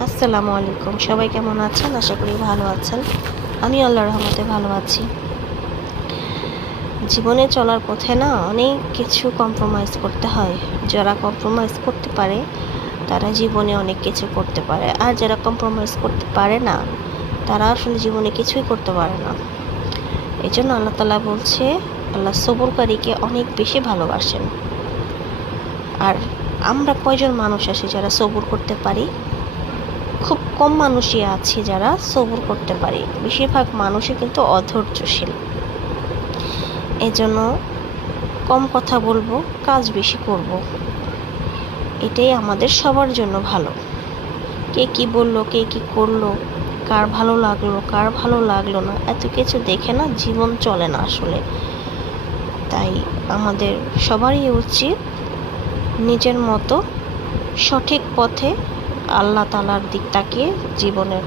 আসসালামু আলাইকুম। সবাই কেমন আছেন? আশা করি ভালো আছেন। আমি আল্লাহর রহমতে ভালো আছি। জীবনে চলার পথে না অনেক কিছু কম্প্রোমাইজ করতে হয়। যারা কম্প্রোমাইজ করতে পারে তারা জীবনে অনেক কিছু করতে পারে। আর যারা কম্প্রোমাইজ করতে পারে না তারা আসলে জীবনে কিছুই করতে পারে না। এই জন্য আল্লাহ তাআলা বলছে, আল্লাহ সবরকারীকে অনেক বেশি ভালোবাসেন। আর আমরা কয়জন মানুষ আছি যারা সবর করতে পারি? খুব কম মানুষই আছে যারা সবর করতে পারে। বেশিরভাগ মানুষই কিন্তু অধৈর্যশীল। এজন্য কম কথা বলবো, কাজ বেশি করব। এটাই আমাদের সবার জন্য ভালো। কে কি বললো, কে কি করলো, কার ভালো লাগলো, কার ভালো লাগলো না, এত কিছু দেখে না জীবন চলে না আসলে। তাই আমাদের সবারই উচিত নিজের মতো সঠিক পথে আল্লাহ তাআলার দিক তাকিয়ে জীবনের